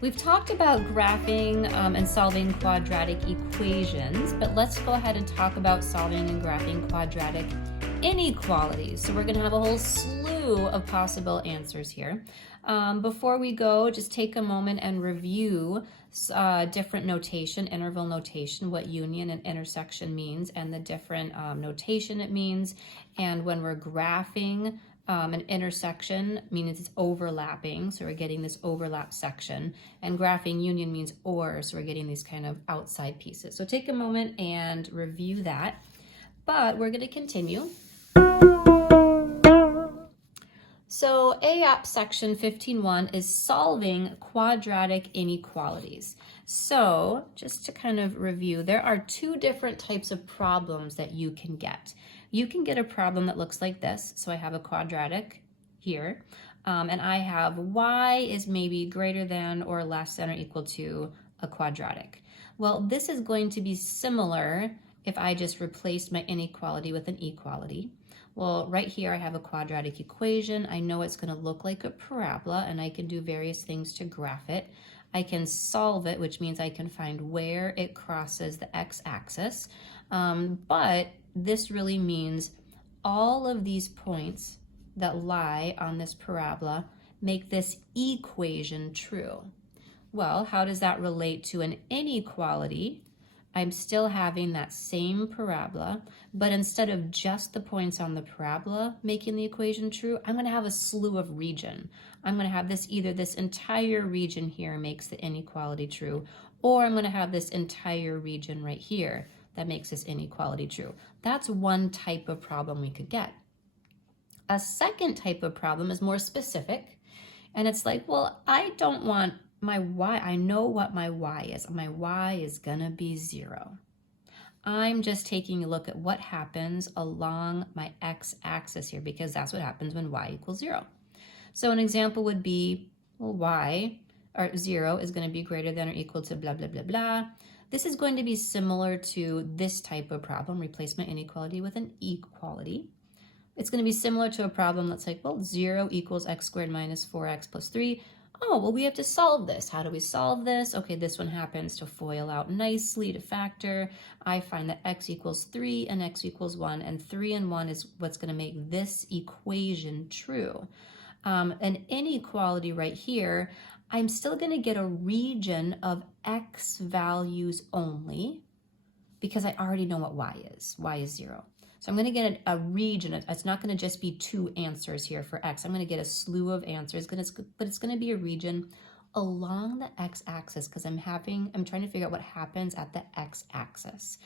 We've talked about graphing and solving quadratic equations, but let's go ahead and talk about solving and graphing quadratic inequalities. So we're going to have a whole slew of possible answers here. Before we go, just take a moment and review different notation, interval notation, what union and intersection means, and the different notation it means. And when we're graphing, an intersection means it's overlapping, so we're getting this overlap section, and graphing union means or, so we're getting these kind of outside pieces. So take a moment and review that, but we're going to continue. So AoPS section 15.1 is solving quadratic inequalities. So just to kind of review, there are two different types of problems that you can get. You can get a problem that looks like this. So I have a quadratic here, and I have y is maybe greater than or less than or equal to a quadratic. Well, this is going to be similar if I just replaced my inequality with an equality. Well, right here I have a quadratic equation. I know it's going to look like a parabola, and I can do various things to graph it. I can solve it, which means I can find where it crosses the x-axis, but this really means all of these points that lie on this parabola make this equation true. Well, how does that relate to an inequality? I'm still having that same parabola, but instead of just the points on the parabola making the equation true, I'm going to have a slew of region. I'm going to have this, either this entire region here makes the inequality true, or I'm going to have this entire region right here that makes this inequality true. That's one type of problem we could get. A second type of problem is more specific, and it's like, well, I don't want my y, I know what my y is. My y is gonna be 0. I'm just taking a look at what happens along my x-axis here, because that's what happens when y equals 0. So an example would be, well, y, or 0 is gonna be greater than or equal to blah, blah, blah, blah. This is going to be similar to this type of problem, replace my inequality with an equality. It's gonna be similar to a problem that's like, well, 0 equals x squared minus 4x plus 3. Oh, well, we have to solve this. How do we solve this? Okay, this one happens to FOIL out nicely to factor. I find that x equals 3 and x equals 1, and 3 and 1 is what's going to make this equation true. An inequality right here, I'm still going to get a region of x values only because I already know what y is. Y is 0. So I'm going to get a region. It's not going to just be two answers here for x. I'm going to get a slew of answers, but it's going to be a region along the x-axis because I'm trying to figure out what happens at the x-axis.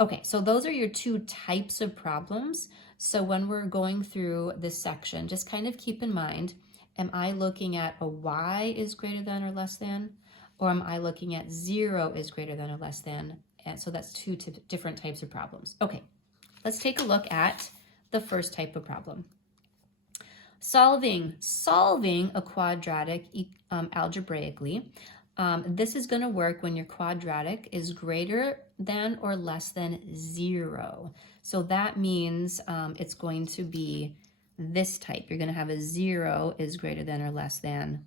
Okay, so those are your two types of problems. So when we're going through this section, just kind of keep in mind, am I looking at a y is greater than or less than, or am I looking at 0 is greater than or less than? And so that's two different types of problems. Okay. Let's take a look at the first type of problem. Solving a quadratic algebraically. This is going to work when your quadratic is greater than or less than 0. So that means it's going to be this type. You're going to have a 0 is greater than or less than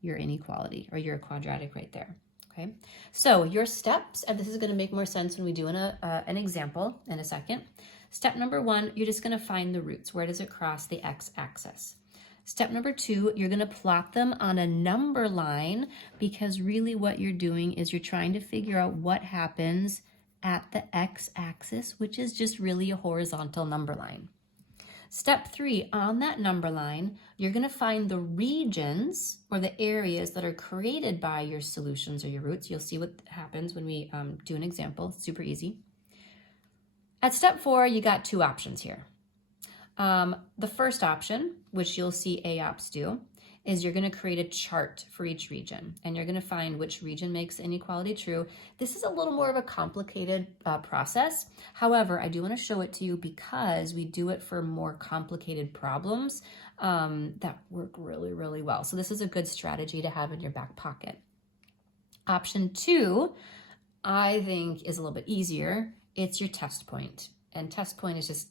your inequality or your quadratic right there. Okay, so your steps, and this is going to make more sense when we do an example in a second. Step number 1, you're just going to find the roots. Where does it cross the x-axis? Step number 2, you're going to plot them on a number line, because really what you're doing is you're trying to figure out what happens at the x-axis, which is just really a horizontal number line. Step 3, on that number line, you're going to find the regions or the areas that are created by your solutions or your roots. You'll see what happens when we do an example. It's super easy. At step 4, you got two options here. The first option, which you'll see AoPS do, is you're going to create a chart for each region, and you're going to find which region makes inequality true. This is a little more of a complicated process. However, I do want to show it to you because we do it for more complicated problems that work really, really well. So this is a good strategy to have in your back pocket. Option 2, I think, is a little bit easier. It's your test point, and test point is just,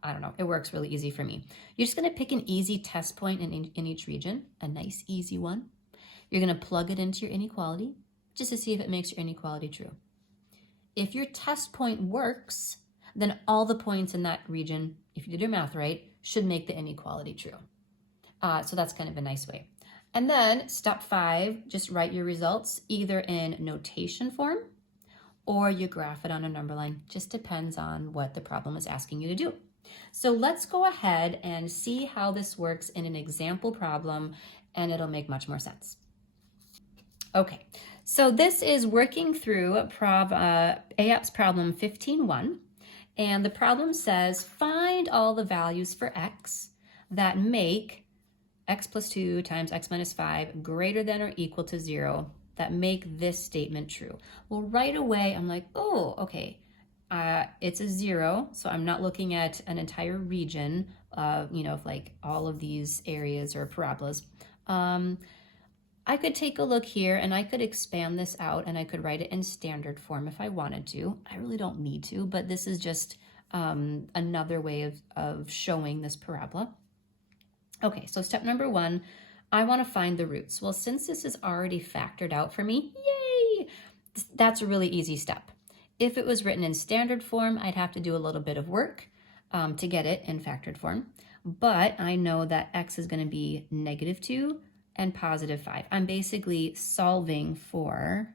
I don't know, it works really easy for me. You're just going to pick an easy test point in each region, a nice easy one. You're going to plug it into your inequality just to see if it makes your inequality true. If your test point works, then all the points in that region, if you did your math right, should make the inequality true. So that's kind of a nice way. And then step 5, just write your results either in notation form or you graph it on a number line. Just depends on what the problem is asking you to do. So let's go ahead and see how this works in an example problem, and it'll make much more sense. Okay, so this is working through AoPS problem 15.1, and the problem says find all the values for x that make x plus 2 times x minus 5 greater than or equal to 0 that make this statement true. Well, right away I'm like, oh, okay, it's a 0, so I'm not looking at an entire region, of like all of these areas or parabolas. I could take a look here and I could expand this out and I could write it in standard form if I wanted to. I really don't need to, but this is just another way of showing this parabola. Okay, so step number 1, I want to find the roots. Well, since this is already factored out for me, yay! That's a really easy step. If it was written in standard form, I'd have to do a little bit of work to get it in factored form. But I know that x is going to be -2 and +5. I'm basically solving for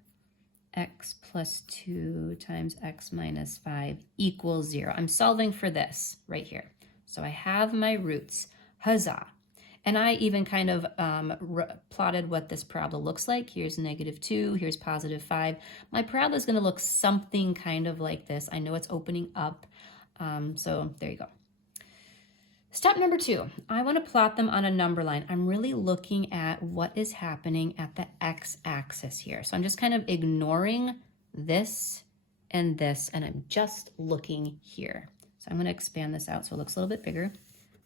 x plus 2 times x minus 5 equals 0. I'm solving for this right here. So I have my roots. Huzzah. And I even kind of plotted what this parabola looks like. Here's -2, here's +5. My parabola is going to look something kind of like this. I know it's opening up. So there you go. Step number 2, I want to plot them on a number line. I'm really looking at what is happening at the x-axis here. So I'm just kind of ignoring this, and I'm just looking here. So I'm going to expand this out so it looks a little bit bigger.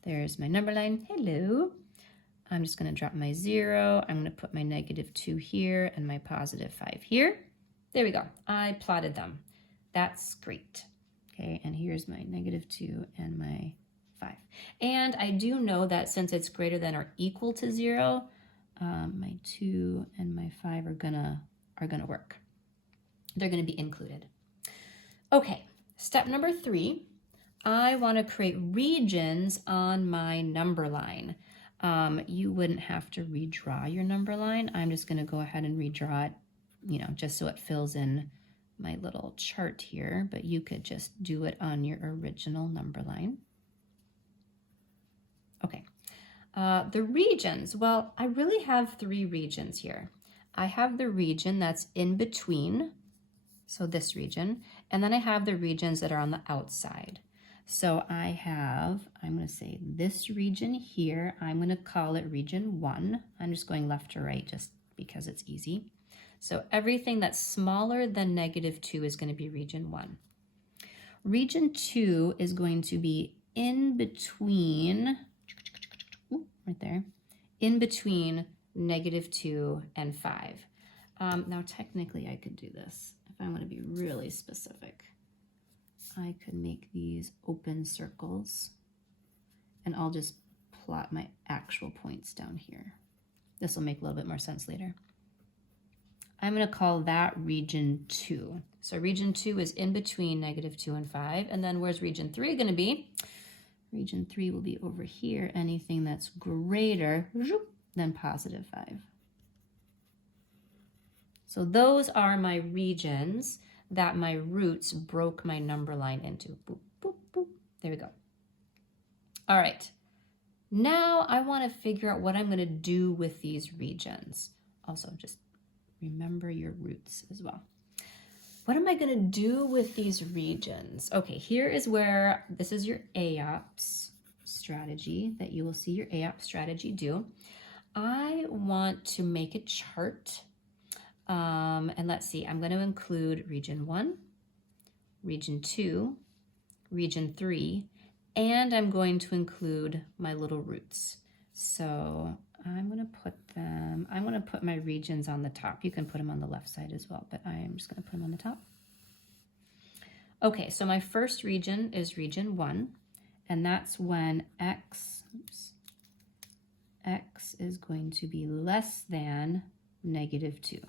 There's my number line. Hello. I'm just going to drop my 0. I'm going to put my -2 here and my +5 here. There we go. I plotted them. That's great. Okay, and here's my -2 and my 5. And I do know that since it's greater than or equal to 0, my 2 and my 5 are gonna work. They're gonna be included. Okay, step number 3, I want to create regions on my number line. You wouldn't have to redraw your number line. I'm just gonna go ahead and redraw it, just so it fills in my little chart here, but you could just do it on your original number line. Okay, the regions, well, I really have 3 regions here. I have the region that's in between, so this region, and then I have the regions that are on the outside. So I'm going to say this region here, I'm going to call it region 1. I'm just going left to right just because it's easy. So everything that's smaller than -2 is going to be region 1. Region 2 is going to be in between, right there, in between -2 and 5. Now technically I could do this if I want to be really specific. I could make these open circles and I'll just plot my actual points down here. This will make a little bit more sense later. I'm going to call that region 2. So region 2 is in between -2 and 5. And then where's region 3 going to be? Region 3 will be over here, anything that's greater than +5. So those are my regions that my roots broke my number line into. Boop, boop, boop. There we go. All right. Now I want to figure out what I'm going to do with these regions. Also, just remember your roots as well. What am I going to do with these regions? Okay, here is where, this is your AoPS strategy that you will see your AoPS strategy do. I want to make a chart. And let's see, I'm going to include region 1, region 2, region 3, and I'm going to include my little roots. So I'm going to put my regions on the top. You can put them on the left side as well, but I'm just going to put them on the top. Okay, so my first region is region 1, and that's when x is going to be less than -2.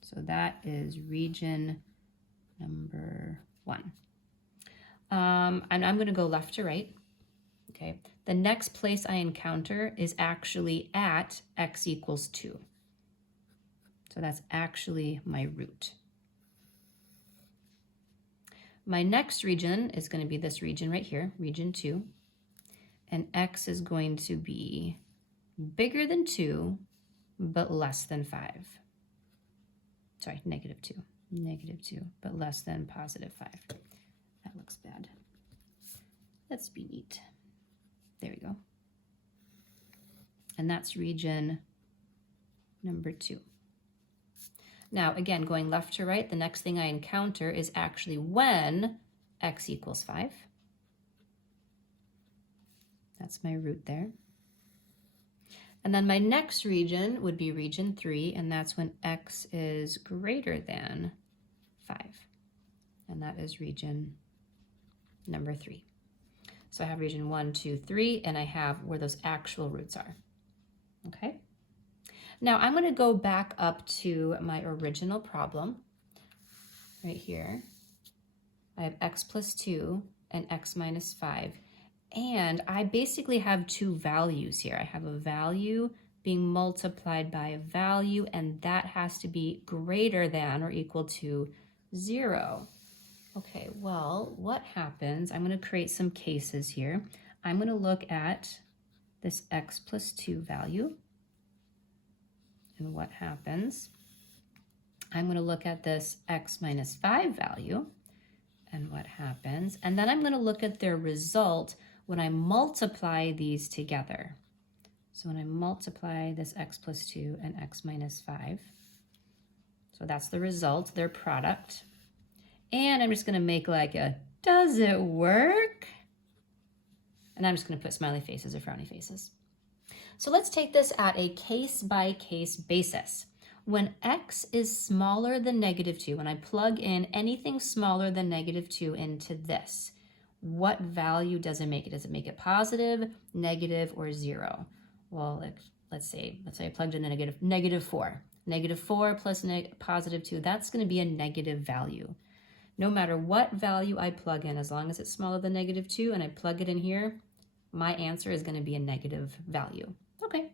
So that is region number 1. And I'm going to go left to right. Okay. The next place I encounter is actually at x equals 2. So that's actually my root. My next region is going to be this region right here, region 2. And x is going to be bigger than 2, but less than 5. Sorry, -2. -2, but less than +5. That looks bad. Let's be neat. There we go. And that's region number 2. Now, again, going left to right, the next thing I encounter is actually when x equals 5. That's my root there. And then my next region would be region 3, and that's when x is greater than 5. And that is region number 3. So I have region 1, 2, 3, and I have where those actual roots are. Okay? Now I'm going to go back up to my original problem right here. I have x plus 2 and x minus 5. And I basically have two values here. I have a value being multiplied by a value, and that has to be greater than or equal to 0. Okay, well, what happens? I'm going to create some cases here. I'm going to look at this x plus 2 value. And what happens? I'm going to look at this x minus 5 value. And what happens? And then I'm going to look at their result when I multiply these together. So when I multiply this x plus 2 and x minus 5. So that's the result, their product. And I'm just going to make like a, does it work? And I'm just going to put smiley faces or frowny faces. So let's take this at a case-by-case basis. When x is smaller than -2, when I plug in anything smaller than -2 into this, what value does it make it? Does it make it positive, negative, or 0? Well, let's say I plugged in a -4. -4 plus +2, that's going to be a negative value. No matter what value I plug in, as long as it's smaller than -2 and I plug it in here, my answer is going to be a negative value. Okay,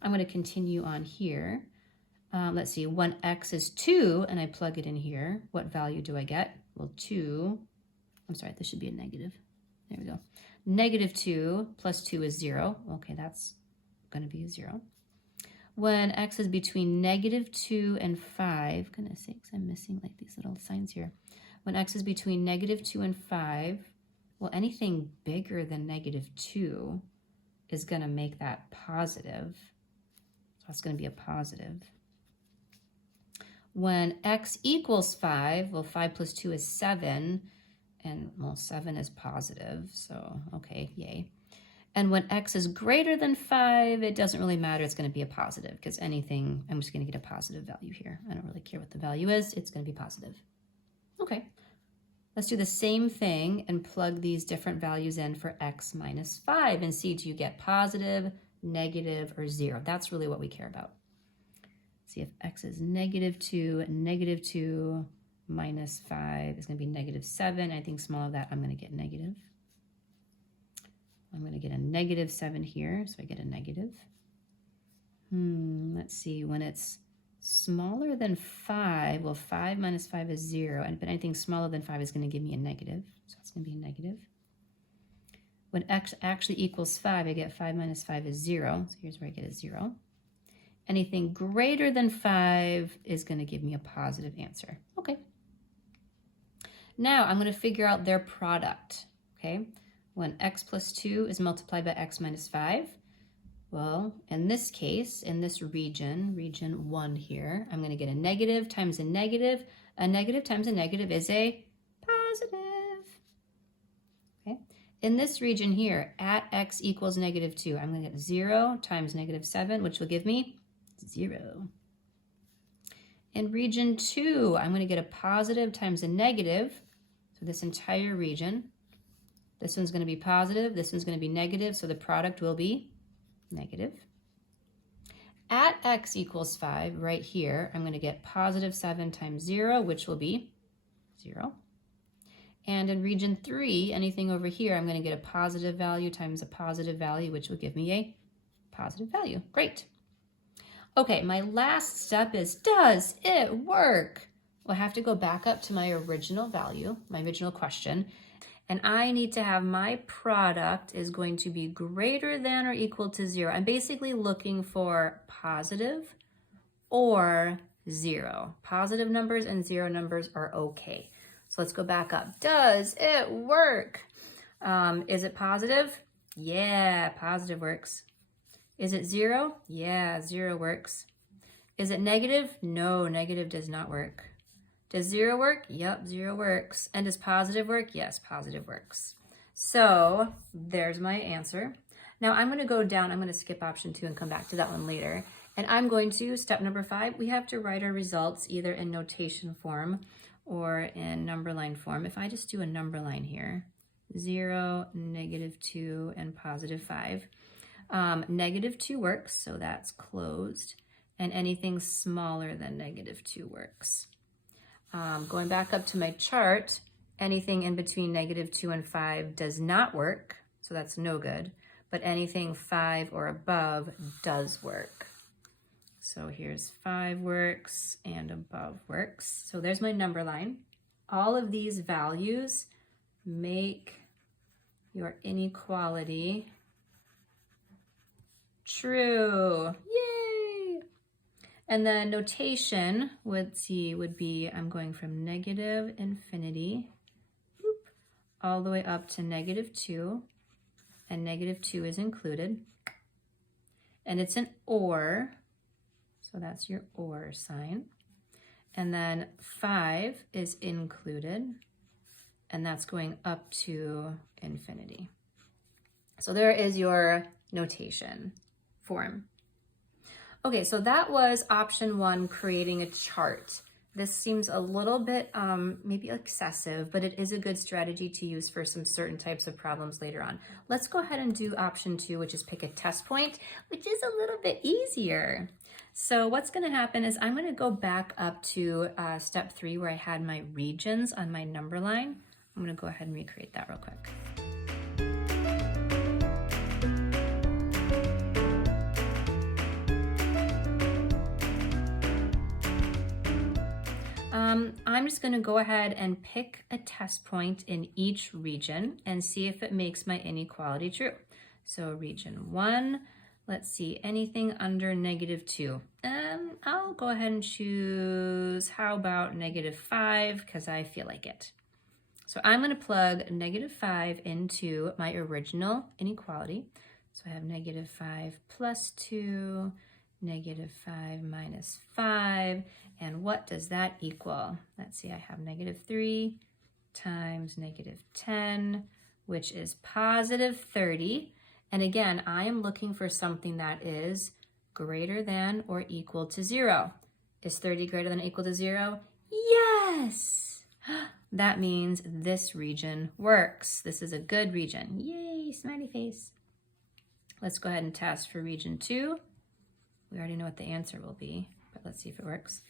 I'm going to continue on here. Let's see, when x is 2 and I plug it in here, what value do I get? Well, 2, I'm sorry, this should be a negative. There we go. -2 plus 2 is 0. Okay, that's going to be a 0. When x is between -2 and 5, goodness sakes, I'm missing like these little signs here. When x is between -2 and 5, well, anything bigger than -2 is going to make that positive. So that's going to be a positive. When x equals 5, well, 5 plus 2 is 7, and well, 7 is positive, so okay, yay. And when x is greater than 5, it doesn't really matter, it's going to be a positive, because anything, I'm just going to get a positive value here. I don't really care what the value is, it's going to be positive. Okay, let's do the same thing and plug these different values in for x minus 5 and see, do you get positive, negative, or 0? That's really what we care about. See if x is -2 minus 5 is going to be -7. Anything smaller than that, I'm going to get negative. I'm going to get a -7 here, so I get a negative. Let's see, when it's smaller than 5, well, 5 minus 5 is 0, but anything smaller than 5 is going to give me a negative, so it's going to be a negative. When x actually equals 5, I get 5 minus 5 is 0, so here's where I get a 0. Anything greater than 5 is going to give me a positive answer. Okay. Now I'm going to figure out their product, okay? When x plus 2 is multiplied by x minus 5, well, in this case, in this region, region 1 here, I'm going to get a negative times a negative. A negative times a negative is a positive. Okay. In this region here, at x equals -2, I'm going to get 0 times -7, which will give me 0. In region 2, I'm going to get a positive times a negative. So this entire region, this one's going to be positive, this one's going to be negative, so the product will be negative. At x equals 5, right here, I'm going to get positive 7 times 0, which will be 0. And in region 3, anything over here, I'm going to get a positive value times a positive value, which will give me a positive value. Great. Okay, my last step is, does it work? Well, I have to go back up to my original value, my original question, and I need to have my product is going to be greater than or equal to 0. I'm basically looking for positive or 0. Positive numbers and 0 numbers are okay. So let's go back up. Does it work? Is it positive? Yeah, positive works. Is it 0? Yeah, 0 works. Is it negative? No, negative does not work. Does 0 work? Yep, 0 works. And does positive work? Yes, positive works. So there's my answer. Now I'm going to go down, I'm going to skip option 2 and come back to that one later. And I'm going to, step number 5, we have to write our results either in notation form or in number line form. If I just do a number line here, 0, -2, and positive 5. -2 works, so that's closed. And anything smaller than -2 works. Going back up to my chart, anything in between -2 and 5 does not work, so that's no good. But anything 5 or above does work. So here's 5 works and above works. So there's my number line. All of these values make your inequality true. Yay! And the notation would be I'm going from -infinity all the way up to -2, and -2 is included. And it's an or, so that's your or sign. And then 5 is included, and that's going up to infinity. So there is your notation form. Okay, so that was option 1, creating a chart. This seems a little bit maybe excessive, but it is a good strategy to use for some certain types of problems later on. Let's go ahead and do option 2, which is pick a test point, which is a little bit easier. So what's going to happen is I'm going to go back up to step 3 where I had my regions on my number line. I'm going to go ahead and recreate that real quick. I'm just going to go ahead and pick a test point in each region and see if it makes my inequality true. So region 1, let's see, anything under -2. I'll go ahead and choose, how about -5, because I feel like it. So I'm going to plug -5 into my original inequality. So I have -5 plus 2, -5 minus 5, and what does that equal? Let's see, I have -3 times -10, which is positive 30. And again, I am looking for something that is greater than or equal to 0. Is 30 greater than or equal to 0? Yes! That means this region works. This is a good region. Yay, smiley face. Let's go ahead and test for region 2. We already know what the answer will be, but let's see if it works.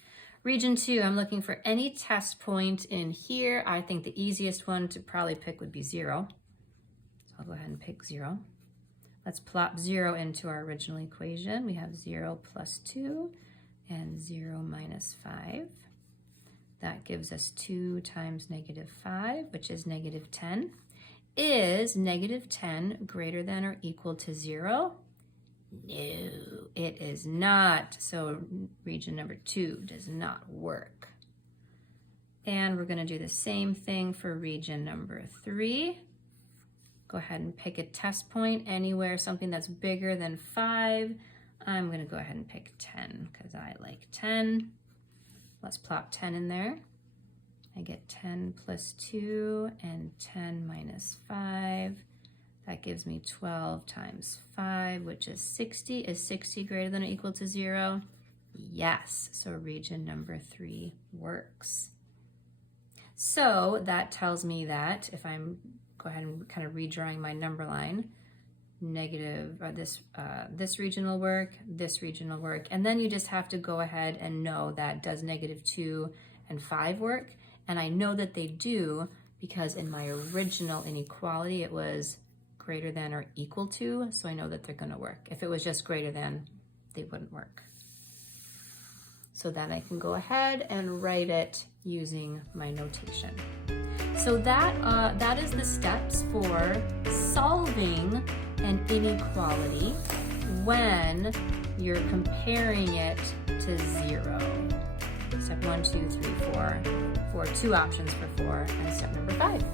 Region 2, I'm looking for any test point in here. I think the easiest one to probably pick would be 0. So I'll go ahead and pick 0. Let's plop 0 into our original equation. We have 0 plus 2 and 0 minus 5. That gives us 2 times -5, which is -10. Is -10 greater than or equal to 0? No, it is not. So region number 2 does not work. And we're going to do the same thing for region number 3. Go ahead and pick a test point anywhere, something that's bigger than 5. I'm going to go ahead and pick 10 because I like 10. Let's plop 10 in there. I get 10 plus 2 and 10 minus 5. That gives me 12 times 5, which is 60. Is 60 greater than or equal to 0? Yes, so region number 3 works. So that tells me that if I'm go ahead and kind of redrawing my number line, negative, or this region will work, this region will work. And then you just have to go ahead and know that does -2 and 5 work? And I know that they do because in my original inequality, it was greater than or equal to, so I know that they're gonna work. If it was just greater than, they wouldn't work. So then I can go ahead and write it using my notation. So that is the steps for solving an inequality when you're comparing it to 0. Step 1, 2, 3, 4, 2 options for 4, and step number 5.